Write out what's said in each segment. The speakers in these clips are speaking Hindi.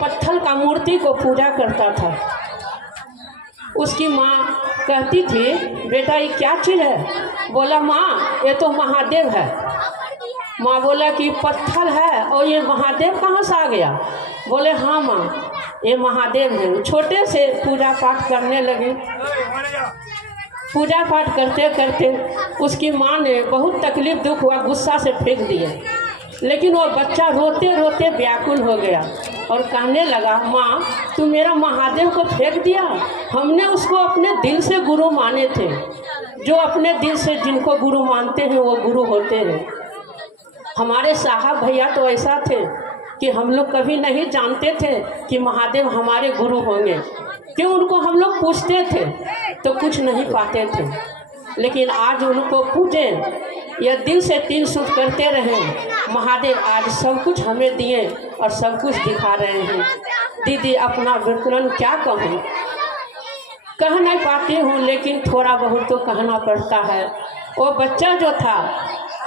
पत्थर का मूर्ति को पूजा करता था। उसकी माँ कहती थी, बेटा ये क्या चीज़ है? बोला, माँ ये तो महादेव है। माँ बोला कि पत्थर है और ये महादेव कहाँ से आ गया? बोले, हाँ माँ ये महादेव है। छोटे से पूजा पाठ करने लगे। पूजा पाठ करते करते उसकी माँ ने बहुत तकलीफ दुख हुआ, गुस्सा से फेंक दिए। लेकिन वो बच्चा रोते रोते व्याकुल हो गया और कहने लगा, माँ तू मेरा महादेव को फेंक दिया। हमने उसको अपने दिल से गुरु माने थे। जो अपने दिल से जिनको गुरु मानते हैं वो गुरु होते हैं। हमारे साहब भैया तो ऐसा थे कि हम लोग कभी नहीं जानते थे कि महादेव हमारे गुरु होंगे, क्यों उनको हम लोग पूछते थे तो कुछ नहीं पाते थे। लेकिन आज उनको पूजे या दिल से तीन सुख करते रहे, महादेव आज सब कुछ हमें दिए और सब कुछ दिखा रहे हैं। दीदी अपना विवरण क्या कहूँ, कह नहीं पाती हूँ, लेकिन थोड़ा बहुत तो कहना पड़ता है। वो बच्चा जो था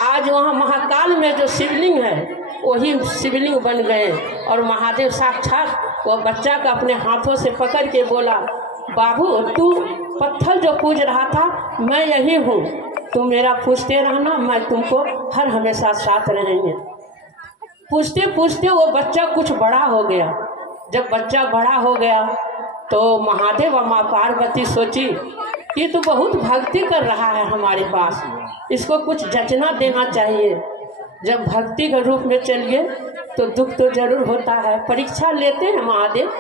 आज वहाँ महाकाल में जो शिवलिंग है वही शिवलिंग बन गए और महादेव साक्षात वो बच्चा का अपने हाथों से पकड़ के बोला, बाबू तू पत्थर जो पूज रहा था मैं यही हूँ, तुम मेरा पूछते रहना, मैं तुमको हर हमेशा साथ रहेंगे। पूछते पूछते वो बच्चा कुछ बड़ा हो गया। जब बच्चा बड़ा हो गया तो महादेव और माँ पार्वती सोची ये तो बहुत भक्ति कर रहा है हमारे पास, इसको कुछ जचना देना चाहिए। जब भक्ति के रूप में चल गए तो दुख तो जरूर होता है। परीक्षा लेते हैं महादेव,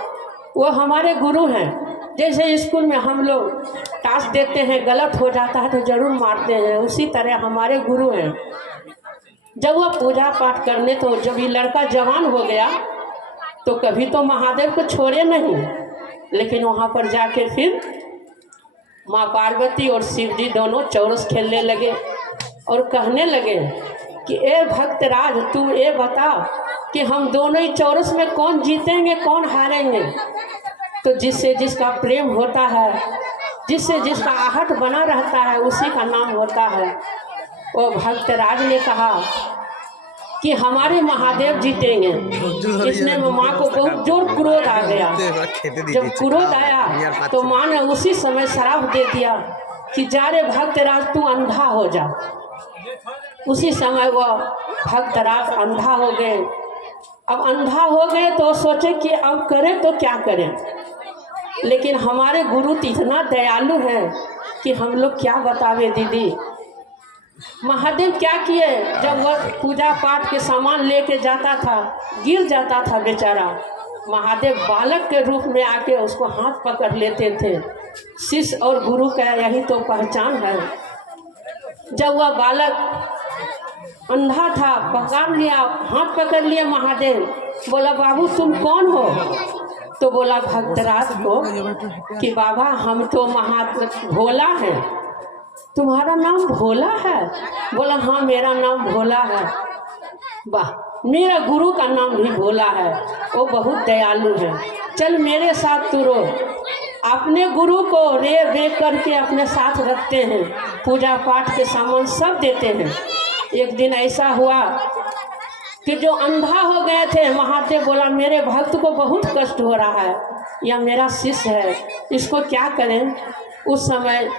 वो हमारे गुरु हैं। जैसे स्कूल में हम लोग टास्क देते हैं, गलत हो जाता है तो जरूर मारते हैं, उसी तरह हमारे गुरु हैं। जब वह पूजा पाठ करने, तो जब ये लड़का जवान हो गया तो कभी तो महादेव को छोड़े नहीं, लेकिन वहाँ पर जाके फिर माँ पार्वती और शिव जी दोनों चौरस खेलने लगे और कहने लगे कि ए भक्तराज तू ये बता कि हम दोनों ही चौरस में कौन जीतेंगे कौन हारेंगे। तो जिससे जिसका प्रेम होता है, जिससे जिसका आहट बना रहता है, उसी का नाम होता है। वो भक्तराज ने कहा कि हमारे महादेव जीतेंगे। इसने माँ को बहुत जोर क्रोध आ गया। जब क्रोध आया तो माँ ने उसी समय श्राप दे दिया कि जा रे भक्तराज तू अंधा हो जा। उसी समय वह भक्तराज अंधा हो गए। अब अंधा हो गए तो सोचे कि अब करें तो क्या करें, लेकिन हमारे गुरु तो इतना दयालु हैं कि हम लोग क्या बतावे दीदी। महादेव क्या किए, जब वह पूजा पाठ के सामान लेके जाता था गिर जाता था बेचारा, महादेव बालक के रूप में आके उसको हाथ पकड़ लेते थे। शिष्य और गुरु का यही तो पहचान है। जब वह बालक अंधा था पकड़ लिया, हाथ पकड़ लिया महादेव, बोला बाबू तुम कौन हो? तो बोला भक्तराज को कि बाबा हम तो भोला है। तुम्हारा नाम भोला है? बोला हाँ मेरा नाम भोला है। वाह, मेरा गुरु का नाम भी भोला है, वो बहुत दयालु है, चल मेरे साथ तू रो। अपने गुरु को रे रे करके अपने साथ रखते हैं, पूजा पाठ के सामान सब देते हैं। एक दिन ऐसा हुआ कि जो अंधा हो गए थे, महादेव बोला मेरे भक्त को बहुत कष्ट हो रहा है, यह मेरा शिष्य है, इसको क्या करें। उस समय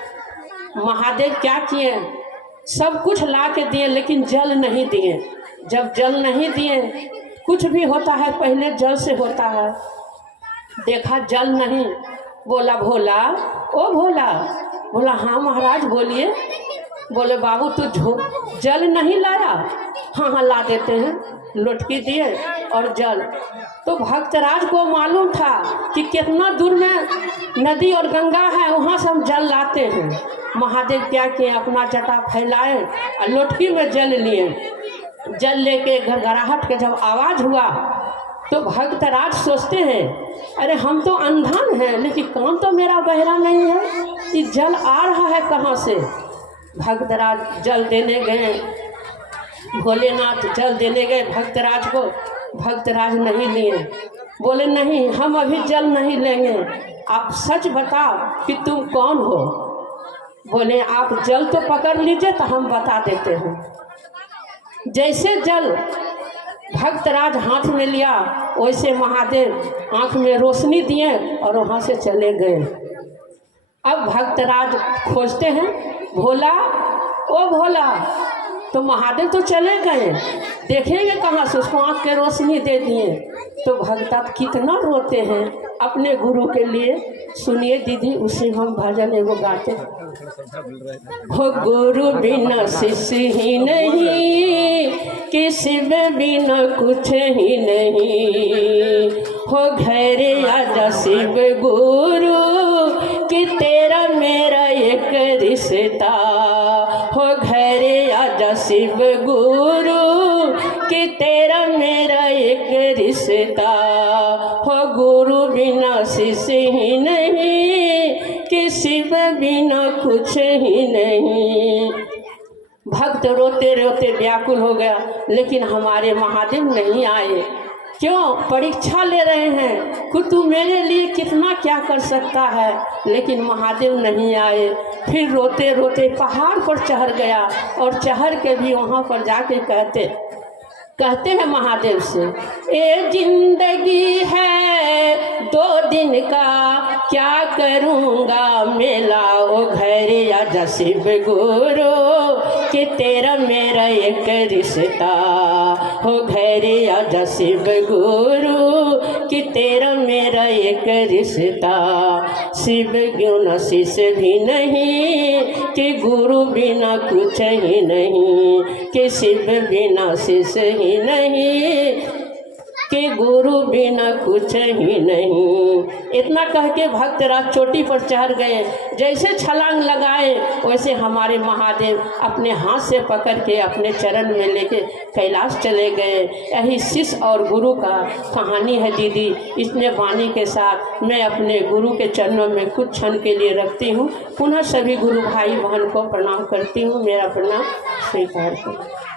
महादेव क्या किए, सब कुछ ला के दिए लेकिन जल नहीं दिए। जब जल नहीं दिए, कुछ भी होता है पहले जल से होता है, देखा जल नहीं, बोला भोला ओ भोला। बोला हाँ महाराज बोलिए। बोले बाबू तू जल नहीं लाया? हाँ हाँ ला देते हैं। लुटकी दिए और जल। तो भक्तराज को मालूम था कि कितना दूर में नदी और गंगा है, वहाँ से हम जल लाते हैं। महादेव क्या किए, अपना जटा फैलाए और लुटकी में जल लिए। जल लेके घरघराहट के जब आवाज़ हुआ तो भक्तराज सोचते हैं अरे हम तो अंधन हैं लेकिन कान तो मेरा बहरा नहीं है, ये जल आ रहा है कहाँ से। भक्तराज जल देने गए, भोलेनाथ जल देने गए भक्तराज को, भक्तराज नहीं लिए। बोले नहीं हम अभी जल नहीं लेंगे, आप सच बताओ कि तुम कौन हो। बोले आप जल तो पकड़ लीजिए तो हम बता देते हैं। जैसे जल भक्तराज हाथ में लिया, वैसे महादेव आंख में रोशनी दिए और वहाँ से चले गए। अब भक्तराज खोजते हैं, भोला ओ भोला, तो महादेव तो चले गए, देखेंगे कहाँ से, उसको आँख के रोशनी दे दिए। तो भक्ता कितना रोते हैं अपने गुरु के लिए। सुनिए दीदी, उसी हम भजन एगो गाते। हो गुरु बिना शिष्य ही नहीं, किसी में बिना कुछ ही नहीं। हो घर आजा शिव गुरु, कि तेरा मेरा एक रिश्ता। हो घर आजा शिव गुरु, कि तेरा मेरा एक रिश्ता। हो गुरु बिना शिष्य ही नहीं, कि शिव बिना कुछ ही नहीं। भक्त रोते रोते व्याकुल हो गया, लेकिन हमारे महादेव नहीं आए। क्यों? परीक्षा ले रहे हैं कि तू मेरे लिए कितना क्या कर सकता है, लेकिन महादेव नहीं आए। फिर रोते रोते पहाड़ पर चढ़ गया, और चढ़ के भी वहाँ पर जाके कहते हैं महादेव से, ए जिंदगी है 2 दिन का, क्या करूँगा मेला। ओ घर आजा शिव गुरु, कि तेरा मेरा एक रिश्ता। हो घर आजा शिव गुरु, कि तेरा मेरा एक रिश्ता। शिव बिना शिष्य भी नहीं, कि गुरु बिना कुछ ही नहीं। कि शिव बिना शिष्य ही नहीं, कि गुरु बिना कुछ ही नहीं। इतना कह के भक्तराज चोटी पर चढ़ गए। जैसे छलांग लगाए, वैसे हमारे महादेव अपने हाथ से पकड़ के अपने चरण में लेके कैलाश चले गए। यही शिष्य और गुरु का कहानी है दीदी। इसमें वाणी के साथ मैं अपने गुरु के चरणों में कुछ क्षण के लिए रखती हूँ। पुनः सभी गुरु भाई बहन को प्रणाम करती हूँ। मेरा प्रणाम स्वीकार करें।